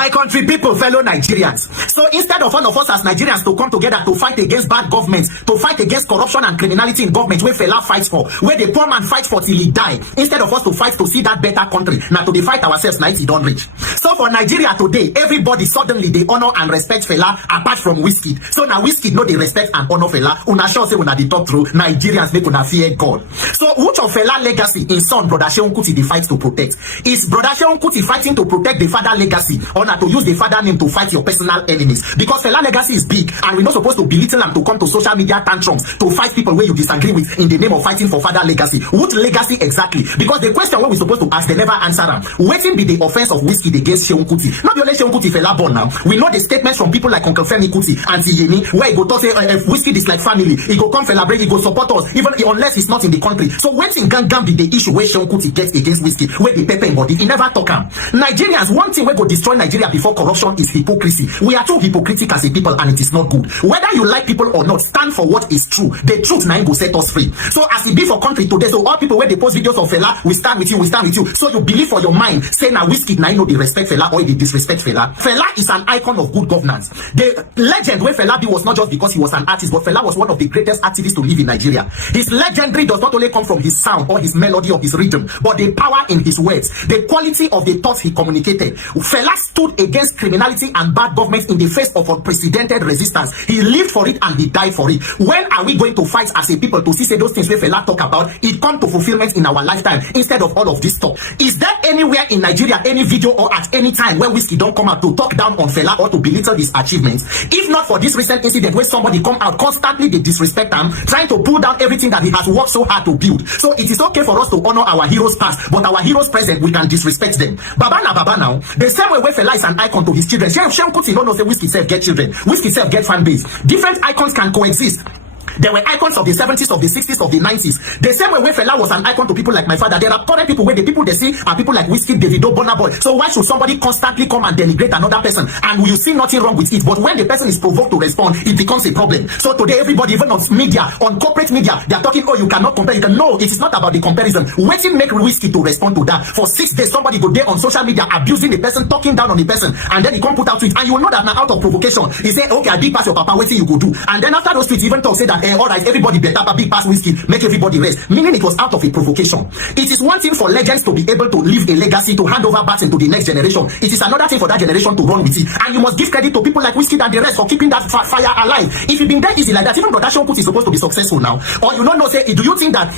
My country people, fellow Nigerians. So instead of all of us as Nigerians to come together to fight against bad government, to fight against corruption and criminality in government, where fella fights for, where the poor man fights for till he die, instead of us to fight to see that better country, now to fight ourselves, now it don't reach. So for Nigeria today, everybody suddenly they honor and respect fella apart from Wizkid. So now Wizkid no they respect and honor fella. Una sure say una the top through Nigerians make una fear God. So which of fella legacy in son brother Seun Kuti the fight to protect? Is brother Seun Kuti fighting to protect the father legacy, or not to use the father name to fight your personal enemies? Because fella legacy is big and we're not supposed to belittle them to come to social media tantrums to fight people where you disagree with in the name of fighting for father legacy. What legacy exactly? Because the question what we're supposed to ask, they never answer them. Waiting be the offense of Wizkid against Seun Kuti. Not the only Seun Kuti fella born now. We know the statements from people like Uncle Femi Kuti and Yemi, where he go talk say if Wizkid is like family, he go come celebrate, he go support us, even unless he's not in the country. So waiting gang be the issue where Seun Kuti gets against Wizkid, where the pepper in body, he never talk him. Nigerians, one thing we go destroy Nigeria before corruption is hypocrisy. We are too hypocritical as a people and it is not good. Whether you like people or not, stand for what is true. The truth now go set us free. So as it be for country today, so all people where they post videos of fella, we stand with you, we stand with you. So you believe for your mind, say now Wizkid now you know the respect fella or the disrespect fella. Fella is an icon of good governance. The legend where fella be was not just because he was an artist, but fella was one of the greatest artists to live in Nigeria. His legendary does not only come from his sound or his melody or his rhythm, but the power in his words, the quality of the thoughts he communicated. Fella stood against criminality and bad government in the face of unprecedented resistance. He lived for it and he died for it. When are we going to fight as a people to see say those things where fella talk about it come to fulfillment in our lifetime instead of all of this talk? Is there anywhere in Nigeria, any video or at any time where Wizkid don't come out to talk down on fella or to belittle his achievements? If not for this recent incident where somebody come out constantly they disrespect him, trying to pull down everything that he has worked so hard to build. So it is okay for us to honor our heroes past, but our heroes present we can disrespect them. Baba now. The same way where fella is an icon to his children. Seun Kuti don't know say Wizkid self get children. Wizkid self get fan base. Different icons can coexist. There were icons of the 70s, of the 60s, of the 90s. The same way when fella was an icon to people like my father, there are current people where the people they see are people like Wizkid, Davido, Burna Boy. So why should somebody constantly come and denigrate another person? And you see nothing wrong with it. But when the person is provoked to respond, it becomes a problem. So today, everybody, even on media, on corporate media, they are talking, oh, you cannot compare. You can. No, it is not about the comparison. Waiting make Wizkid to respond to that. For 6 days, somebody go there on social media abusing the person, talking down on the person, and then he come put out tweets. And you will know that now out of provocation, he say, okay, I big pass your papa, waiting you go do. And then after those tweets, even talk say that, all right, everybody better big pass Wizkid, make everybody rest. Meaning it was out of a provocation. It is one thing for legends to be able to leave a legacy, to hand over baton to the next generation. It is another thing for that generation to run with it. And you must give credit to people like Wizkid and the rest for keeping that fire alive. If it been that easy like that, even brother Seun Kuti is supposed to be successful now. Or you don't know, say, do you think that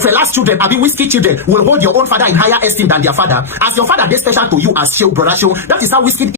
fella's children, I mean Wizkid children, will hold your own father in higher esteem than their father? As your father, they special to you as brother Seun. That is how Wizkid